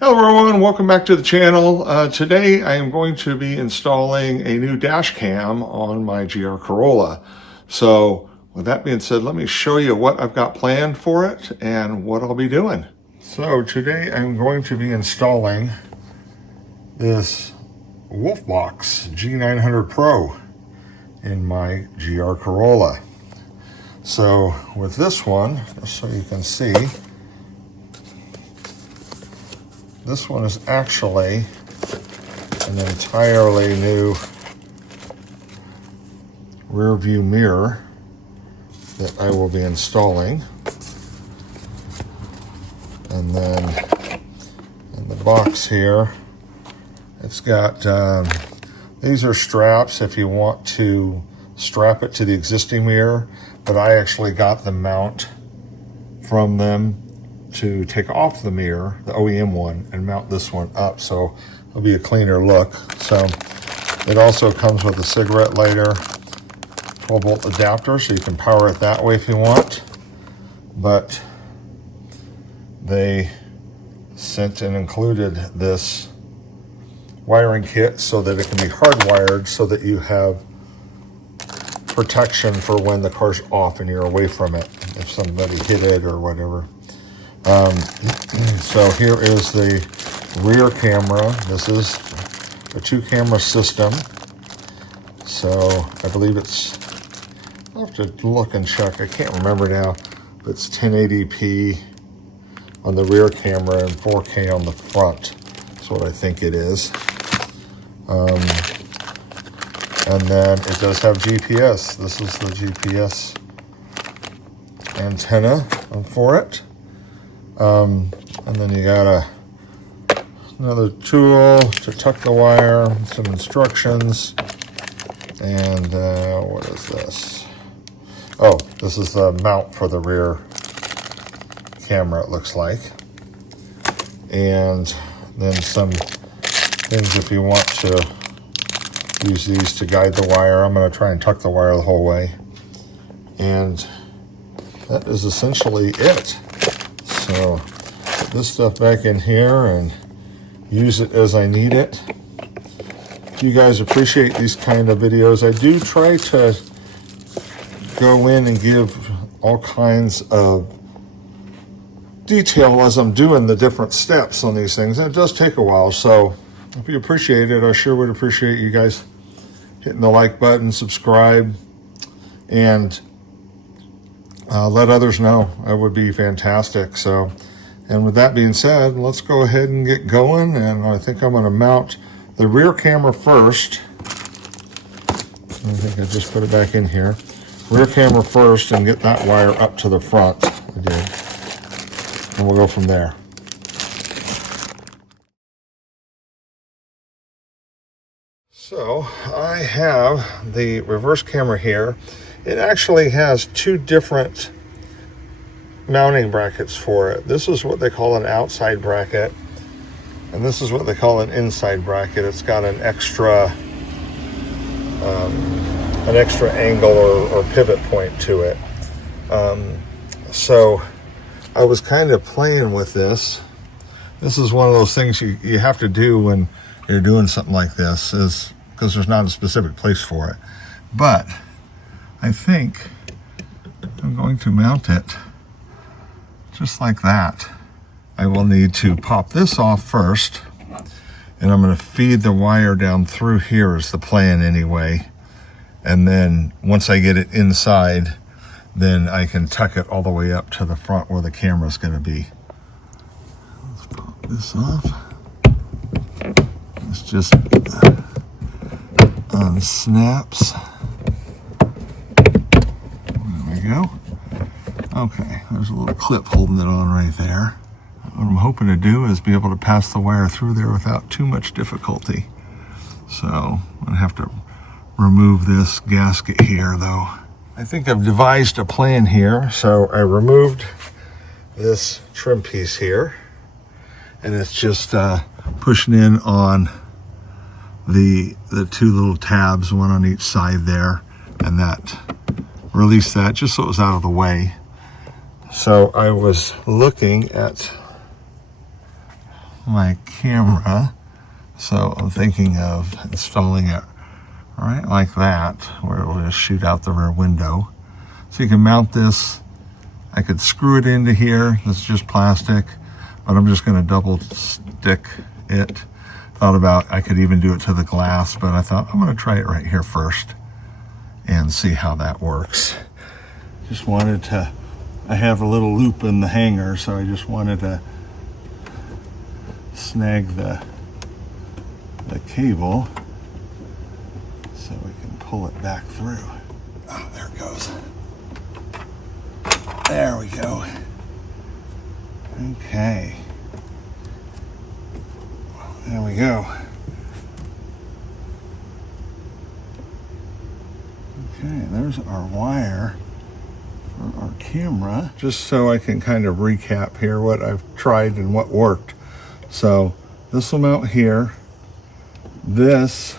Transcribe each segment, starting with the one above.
Hello everyone, welcome back to the channel. Today I am going to be installing a new dash cam on my GR Corolla. So with that being said, let me show you what I've got planned for it and what I'll be doing. So today I'm going to be installing this Wolfbox G900 Pro in my GR Corolla. So with this one, just so you can see, this one is actually an entirely new rear view mirror that I will be installing. And then in the box here, it's got, these are straps if you want to strap it to the existing mirror, but I actually got the mount from them to take off the mirror, the OEM one, and mount this one up, so it'll be a cleaner look. So it also comes with a cigarette lighter, 12-volt adapter, so you can power it that way if you want. But they sent and included this wiring kit so that it can be hardwired so that you have protection for when the car's off and you're away from it, if somebody hit it or whatever. So here is the rear camera. This is a 2-camera system. So I believe it's, I'll have to look and check. I can't remember now, but it's 1080p on the rear camera and 4K on the front. That's what I think it is. And then it does have GPS. This is the GPS antenna for it. And then you got another tool to tuck the wire, some instructions, and what is this? Oh, this is the mount for the rear camera, it looks like. And then some things if you want to use these to guide the wire. I'm going to try and tuck the wire the whole way. And that is essentially it. So put this stuff back in here and use it as I need it. If you guys appreciate these kind of videos, I do try to go in and give all kinds of detail as I'm doing the different steps on these things. And it does take a while, so if you appreciate it, I sure would appreciate you guys hitting the like button, subscribe, and let others know. That would be fantastic. So, and with that being said, let's go ahead and get going. And I think I'm going to mount the rear camera first. I think I just put it back in here. Rear camera first and get that wire up to the front. I did. And we'll go from there. So I have the reverse camera here. It actually has 2 different mounting brackets for it. This is what they call an outside bracket, and this is what they call an inside bracket. It's got an extra angle or pivot point to it. So I was kind of playing with this. This is one of those things you have to do when you're doing something like this, is because there's not a specific place for it. But I think I'm going to mount it just like that. I will need to pop this off first, and I'm going to feed the wire down through here is the plan anyway. And then once I get it inside, then I can tuck it all the way up to the front where the camera's going to be. Let's pop this off. It's just unsnaps. There we go. Okay, there's a little clip holding it on right there. What I'm hoping to do is be able to pass the wire through there without too much difficulty. So I'm going to have to remove this gasket here though. I think I've devised a plan here. So I removed this trim piece here, and it's just pushing in on the 2 little tabs, one on each side there, and that release that just so it was out of the way. So I was looking at my camera. So I'm thinking of installing it right like that, where it'll just shoot out the rear window. So you can mount this. I could screw it into here. This is just plastic, but I'm just going to double stick it. Thought about I could even do it to the glass, but I thought I'm going to try it right here first and see how that works. Just wanted to, I have a little loop in the hanger, so I just wanted to snag the cable so we can pull it back through. Oh, there it goes. There we go. Okay. There we go. Okay, there's our wire for our camera. Just so I can kind of recap here what I've tried and what worked. So this will mount here. This,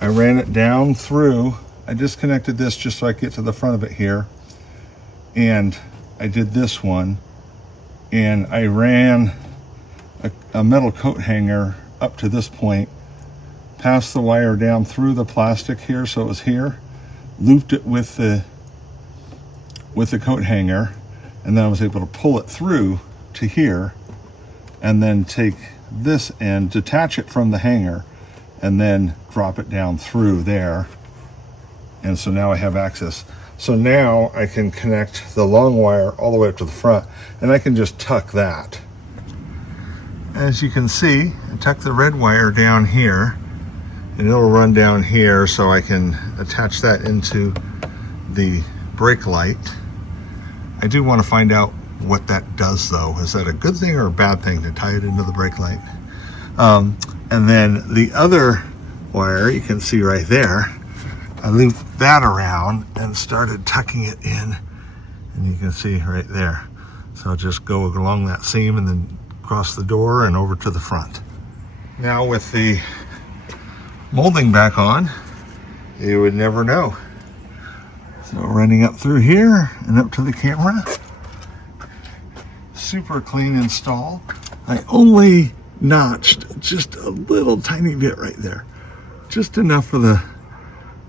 I ran it down through. I disconnected this just so I could get to the front of it here. And I did this one. And I ran a metal coat hanger up to this point, passed the wire down through the plastic here so it was here, looped it with the coat hanger, and then I was able to pull it through to here, and then take this end, detach it from the hanger, and then drop it down through there. And so now I have access. So now I can connect the long wire all the way up to the front, and I can just tuck that. As you can see, I tuck the red wire down here, and it'll run down here so I can attach that into the brake light. I do want to find out what that does though. Is that a good thing or a bad thing to tie it into the brake light? And then the other wire, you can see right there, I looped that around and started tucking it in, and you can see right there. So I'll just go along that seam and then across the door and over to the front. Now with the molding back on, you would never know. So running up through here and up to the camera. Super clean install. I only notched just a little tiny bit right there. Just enough for the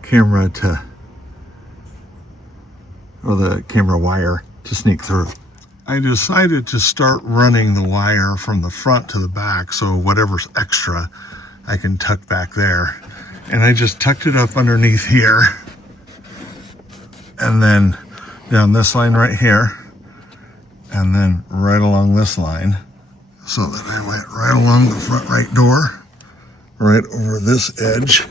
camera to, or the camera wire to sneak through. I decided to start running the wire from the front to the back, so whatever's extra I can tuck back there. And I just tucked it up underneath here, and then down this line right here, and then right along this line, so that I went right along the front right door, right over this edge,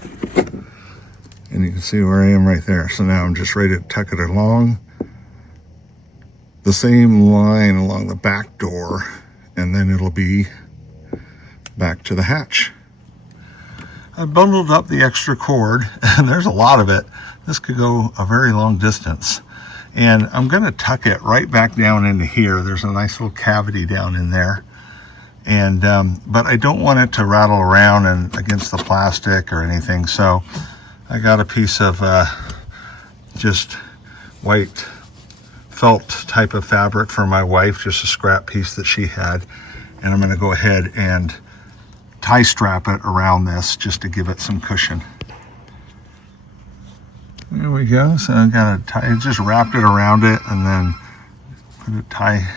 and you can see where I am right there. So now I'm just ready to tuck it along the same line along the back door, and then it'll be back to the hatch. I bundled up the extra cord, and there's a lot of it. This could go a very long distance. And I'm gonna tuck it right back down into here. There's a nice little cavity down in there. And but I don't want it to rattle around and against the plastic or anything. So I got a piece of just white felt type of fabric for my wife, just a scrap piece that she had. And I'm gonna go ahead and tie strap it around this just to give it some cushion. There we go. So I got a tie, just wrapped it around it and then put a tie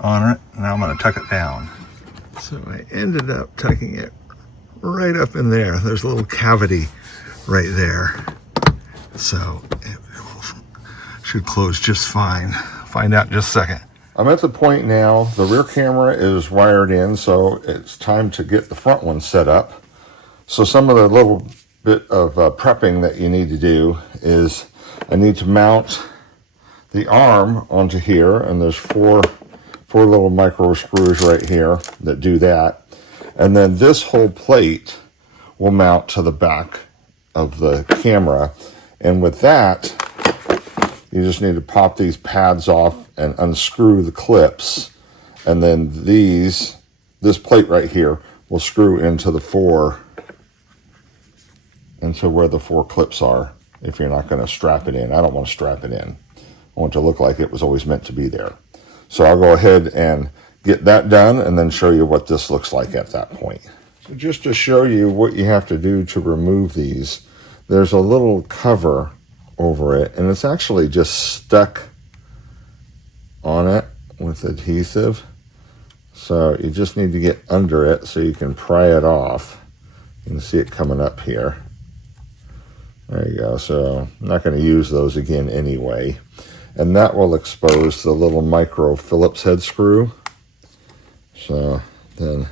on it. Now I'm going to tuck it down. So I ended up tucking it right up in there. There's a little cavity right there. So it should close just fine. Find out in just a second. I'm at the point now, the rear camera is wired in, so it's time to get the front one set up. So some of the little bit of prepping that you need to do is I need to mount the arm onto here, and there's four little micro screws right here that do that. And then this whole plate will mount to the back of the camera. And with that, you just need to pop these pads off and unscrew the clips. And then this plate right here will screw into where the four clips are if you're not going to strap it in. I don't want to strap it in. I want it to look like it was always meant to be there. So I'll go ahead and get that done and then show you what this looks like at that point. So just to show you what you have to do to remove these, there's a little cover over it, and it's actually just stuck on it with adhesive. So you just need to get under it so you can pry it off. You can see it coming up here. There you go. So I'm not going to use those again anyway. And that will expose the little micro Phillips head screw. So then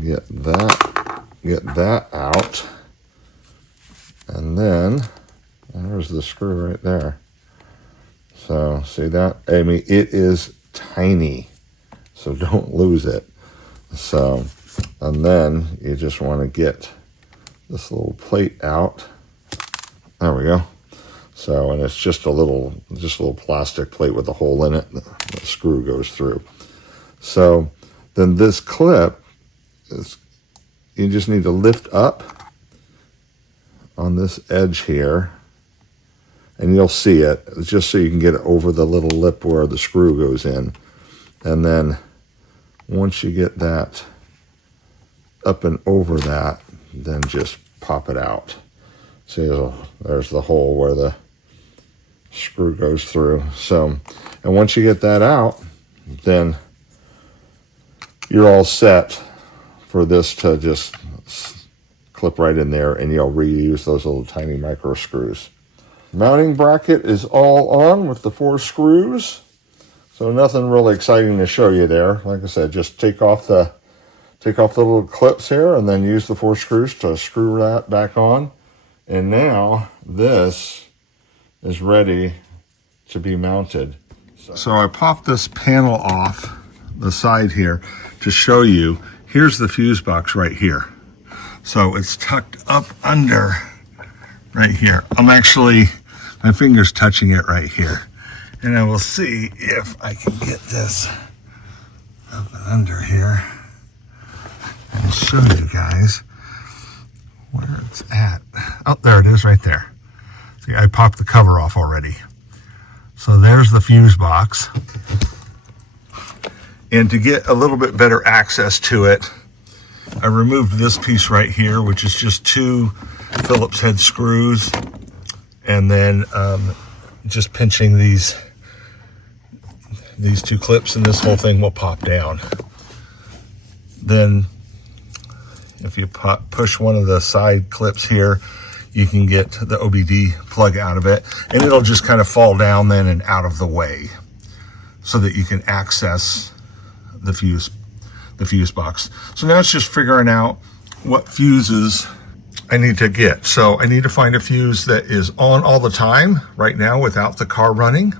get that out. And then there's the screw right there. So see that? I mean, it is tiny, so don't lose it. So, and then you just want to get this little plate out. There we go. So, and it's just a little plastic plate with a hole in it. The screw goes through. So then this clip is, you just need to lift up on this edge here, and you'll see it, just so you can get it over the little lip where the screw goes in. And then once you get that up and over that, then just pop it out. See, there's the hole where the screw goes through. So, and once you get that out, then you're all set for this to just clip right in there, and you'll reuse those little tiny micro screws. Mounting bracket is all on with the 4 screws. So nothing really exciting to show you there. Like I said, just take off the little clips here and then use the 4 screws to screw that back on. And now this is ready to be mounted. So I popped this panel off the side here to show you. Here's the fuse box right here. So it's tucked up under right here. My finger's touching it right here. And I will see if I can get this up and under here and show you guys where it's at. Oh, there it is right there. See, I popped the cover off already. So there's the fuse box. And to get a little bit better access to it, I removed this piece right here, which is just 2 Phillips head screws, and then just pinching these 2 clips, and this whole thing will pop down. Then if you push one of the side clips here, you can get the OBD plug out of it, and it'll just kind of fall down then and out of the way so that you can access the fuse box. So now it's just figuring out what fuses I need to get. So I need to find a fuse that is on all the time right now without the car running.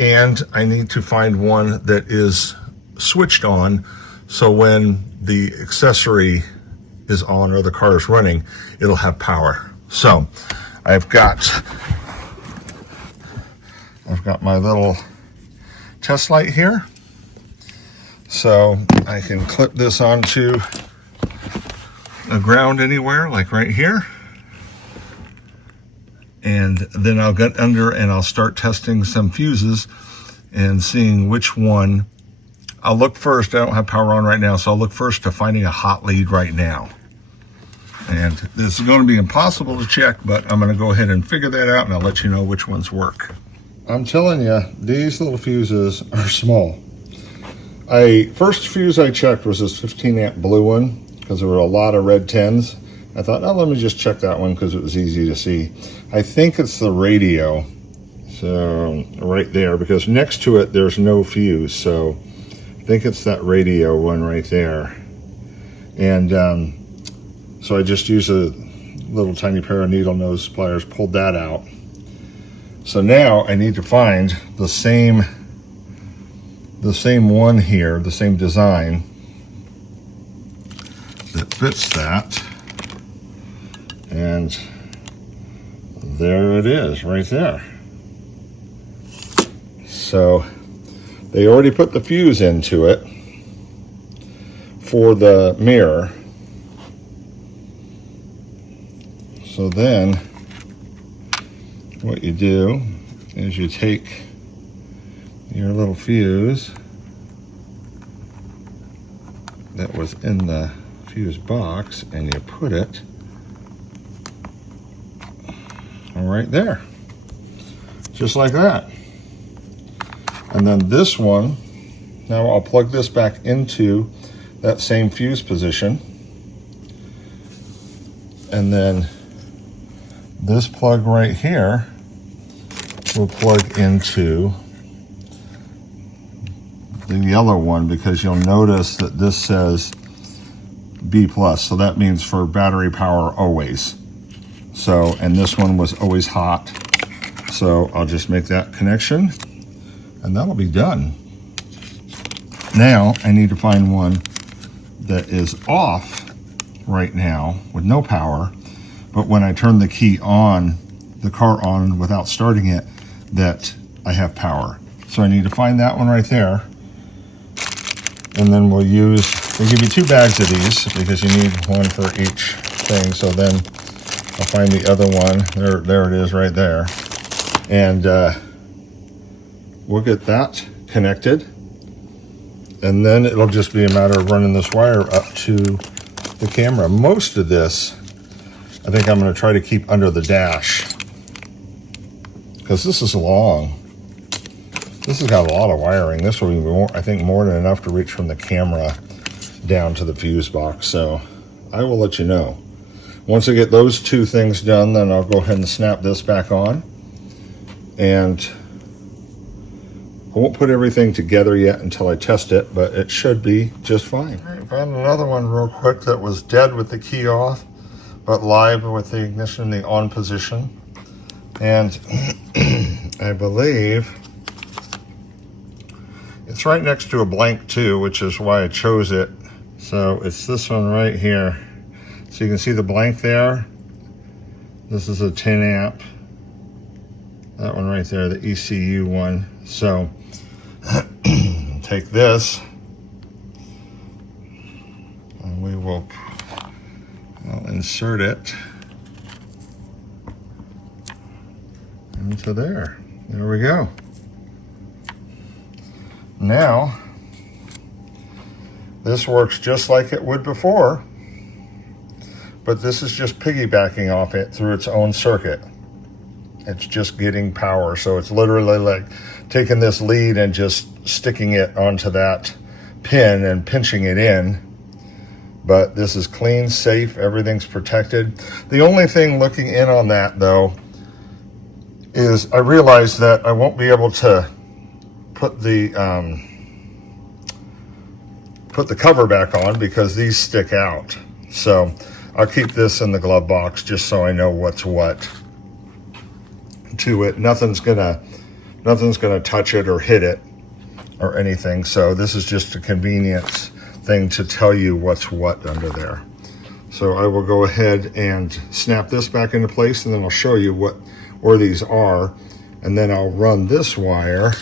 And I need to find one that is switched on, so when the accessory is on or the car is running, it'll have power. So I've got my little test light here. So I can clip this onto a ground anywhere, like right here. And then I'll get under and I'll start testing some fuses and seeing which one. I'll look first, I don't have power on right now, so I'll look first to finding a hot lead right now. And this is going to be impossible to check, but I'm going to go ahead and figure that out, and I'll let you know which ones work. I'm telling you, these little fuses are small. First fuse I checked was this 15 amp blue one, because there were a lot of red 10s. I thought, oh, let me just check that one because it was easy to see. I think it's the radio, so right there, because next to it there's no fuse, so I think it's that radio one right there. And so I just used a little tiny pair of needle nose pliers, pulled that out. So now I need to find the same one here, the same design that fits that. And there it is right there. So they already put the fuse into it for the mirror. So then what you do is you take your little fuse that was in the fuse box, and you put it right there, just like that. And then this one, now I'll plug this back into that same fuse position, and then this plug right here will plug into the yellow one, because you'll notice that this says B+, so that means for battery power always. So, and this one was always hot, so I'll just make that connection and that'll be done. Now I need to find one that is off right now with no power, but when I turn the key on, the car on without starting it, that I have power. So I need to find that one right there. And then we'll give you 2 bags of these because you need one for each thing. So then I'll find the other one. There it is right there. And we'll get that connected. And then it'll just be a matter of running this wire up to the camera. Most of this, I think I'm going to try to keep under the dash, because this is long. This has got a lot of wiring. This will be more, I think, more than enough to reach from the camera down to the fuse box. So I will let you know. Once I get those 2 things done, then I'll go ahead and snap this back on. And I won't put everything together yet until I test it, but it should be just fine. All right, found another one real quick that was dead with the key off, but live with the ignition in the on position. And I believe it's right next to a blank too, which is why I chose it. So it's this one right here. So you can see the blank there. This is a 10 amp. That one right there, the ECU one. So take this and we will, I'll insert it into there. There we go. Now, this works just like it would before, but this is just piggybacking off it through its own circuit. It's just getting power. So it's literally like taking this lead and just sticking it onto that pin and pinching it in. But this is clean, safe, everything's protected. The only thing looking in on that though is I realized that I won't be able to put the cover back on because these stick out. So I'll keep this in the glove box just so I know what's what to it. Nothing's gonna touch it or hit it or anything. So this is just a convenience thing to tell you what's what under there. So I will go ahead and snap this back into place, and then I'll show you where these are, and then I'll run this wire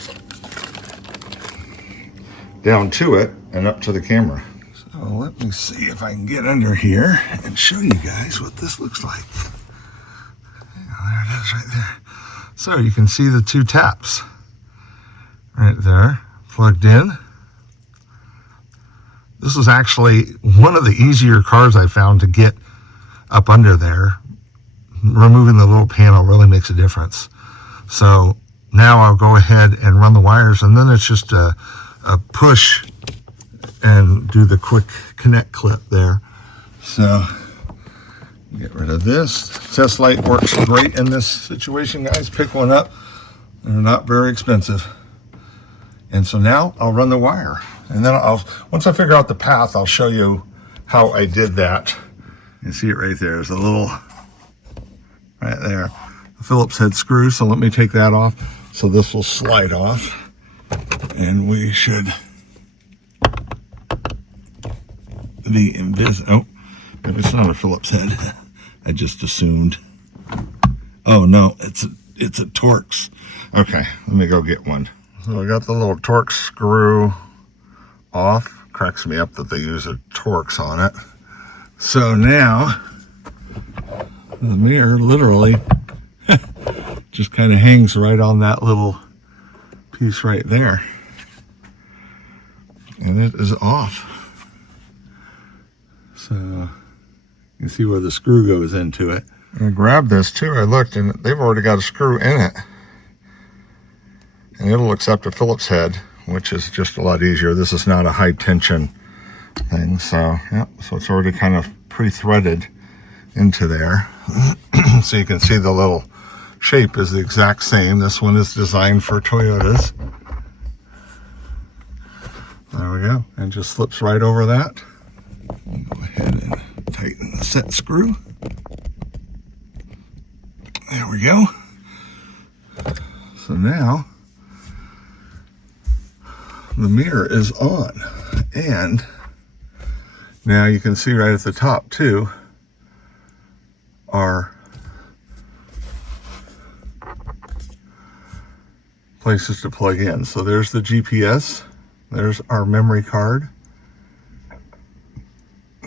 down to it and up to the camera. So let me see if I can get under here and show you guys what this looks like. There it is right there. So you can see the 2 taps right there plugged in. This is actually one of the easier cars I found to get up under there. Removing the little panel really makes a difference. So now I'll go ahead and run the wires, and then it's just a push and do the quick connect clip there. So get rid of this. Test light works great in this situation, guys. Pick one up. They're not very expensive. And so now I'll run the wire, and then once I figure out the path, I'll show you how I did that. You see it right there. There's a little right there, the Phillips head screw. So let me take that off. So this will slide off, and we should be invisible. Oh, it's not a Phillips head. I just assumed. Oh no, it's a Torx. Okay, let me go get one. So I got the little Torx screw off. Cracks me up that they use a Torx on it. So now the mirror literally just kind of hangs right on that little piece right there. And it is off. So you can see where the screw goes into it. I grabbed this too. I looked and they've already got a screw in it. And it'll accept a Phillips head, which is just a lot easier. This is not a high tension thing. So, yeah, so it's already kind of pre-threaded into there. So you can see the little shape is the exact same. This one is designed for Toyotas. There we go. And just slips right over that. I'll go ahead and tighten the set screw. There we go. So now the mirror is on, and now you can see right at the top too are places to plug in. So there's the GPS, there's our memory card,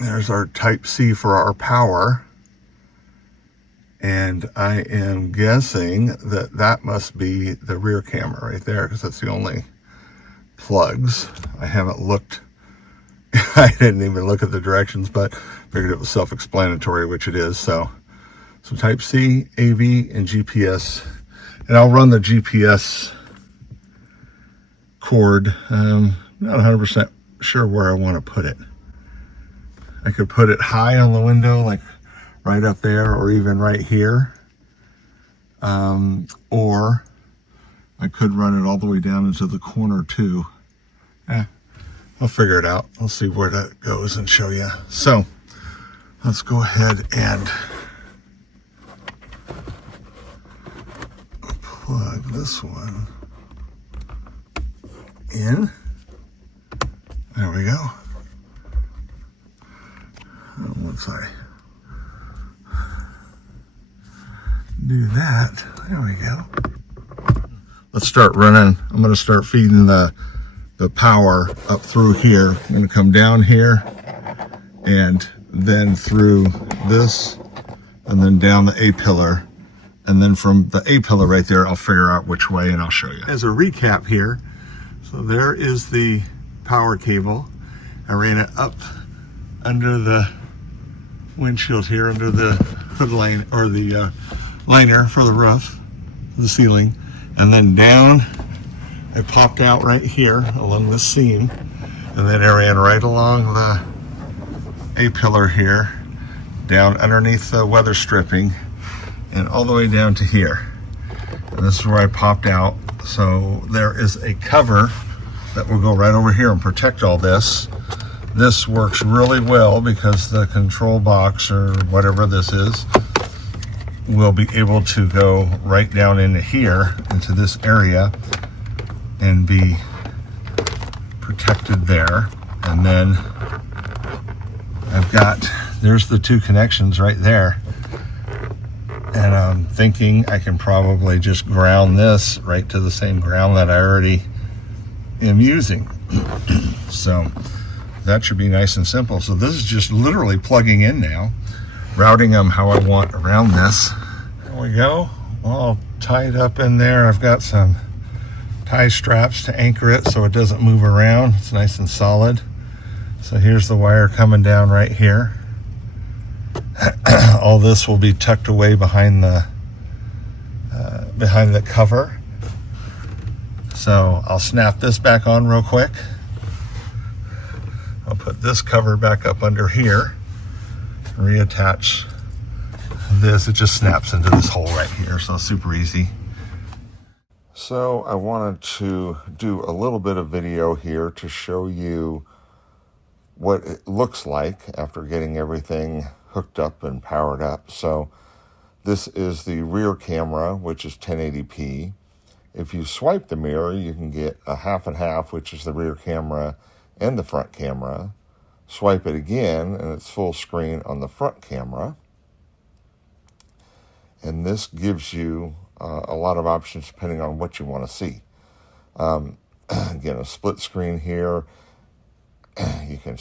there's our Type-C for our power, and I am guessing that that must be the rear camera right there, because that's the only plugs. I haven't looked. I didn't even look at the directions, but figured it was self-explanatory, which it is. So Type-C, AV, and GPS. And I'll run the GPS cord. Not 100% sure where I want to put it. I could put it high on the window, like right up there, or even right here. Or I could run it all the way down into the corner too. I'll figure it out. I'll see where that goes and show you. So let's go ahead and plug this one in. There we go. Once I do that, there we go. Let's start running. I'm going to start feeding the power up through here. I'm going to come down here and then through this and then down the A-pillar. And then from the A-pillar right there, I'll figure out which way and I'll show you. As a recap here, so there is the power cable. I ran it up under the windshield here, under the hood lane, or the liner for the roof, the ceiling. And then down, it popped out right here along this seam, and then I ran right along the A-pillar here, down underneath the weather stripping, and all the way down to here. And this is where I popped out. So there is a cover that will go right over here and protect all this. This works really well because the control box, or whatever this is, will be able to go right down into here, into this area, and be protected there. And then I've got, there's the two connections right there. And I'm thinking I can probably just ground this right to the same ground that I already am using. So that should be nice and simple. So this is just literally plugging in now, routing them how I want around this. There we go, all tied up in there. I've got some tie straps to anchor it so it doesn't move around. It's nice and solid. So here's the wire coming down right here. All this will be tucked away behind the cover. So I'll snap this back on real quick. I'll put this cover back up under here, reattach this. It just snaps into this hole right here, so it's super easy. So I wanted to do a little bit of video here to show you what it looks like after getting everything hooked up and powered up. So this is the rear camera, which is 1080p. If you swipe the mirror, you can get a half and half, which is the rear camera and the front camera. Swipe it again, and it's full screen on the front camera. And this gives you a lot of options depending on what you want to see. Again, a split screen here. You can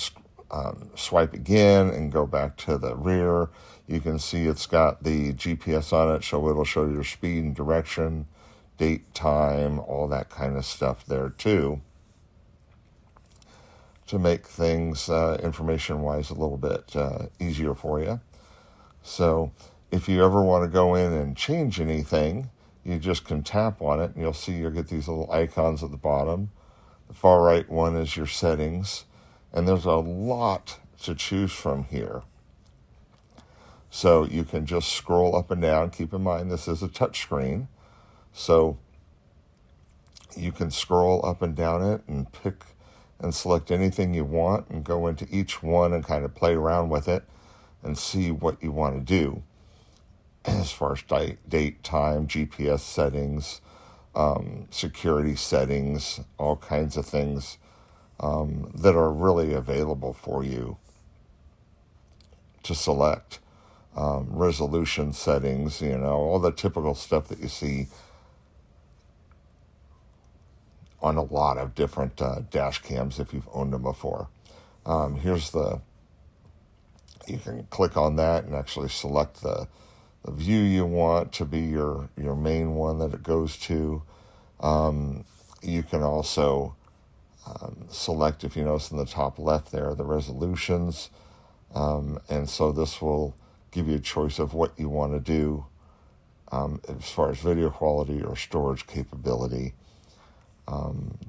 swipe again and go back to the rear. You can see it's got the GPS on it, so it'll show your speed and direction, date, time, all that kind of stuff there too, to make things information-wise a little bit easier for you. So if you ever want to go in and change anything, you just can tap on it, and you'll see you'll get these little icons at the bottom. The far right one is your settings, and there's a lot to choose from here. So you can just scroll up and down. Keep in mind this is a touch screen, so you can scroll up and down it and pick and select anything you want and go into each one and kind of play around with it and see what you want to do as far as date, time, GPS settings, security settings, all kinds of things that are really available for you to select. Resolution settings, all the typical stuff that you see on a lot of different dash cams if you've owned them before. You can click on that and actually select the view you want to be your main one that it goes to. You can also select, if you notice in the top left there, the resolutions. And so this will give you a choice of what you want to do as far as video quality or storage capability.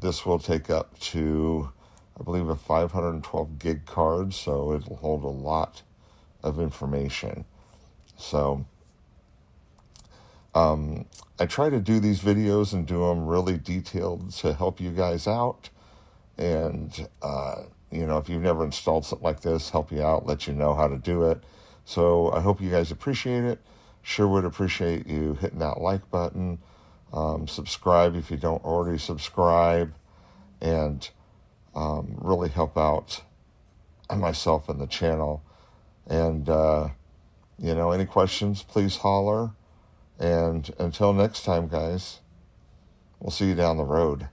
This will take up to, I believe, a 512 gig card, so it'll hold a lot of information. So I try to do these videos and do them really detailed to help you guys out. And, if you've never installed something like this, help you out, let you know how to do it. So I hope you guys appreciate it. Sure would appreciate you hitting that like button. Subscribe if you don't already subscribe. And really help out myself and the channel. And, any questions, please holler. And until next time, guys, we'll see you down the road.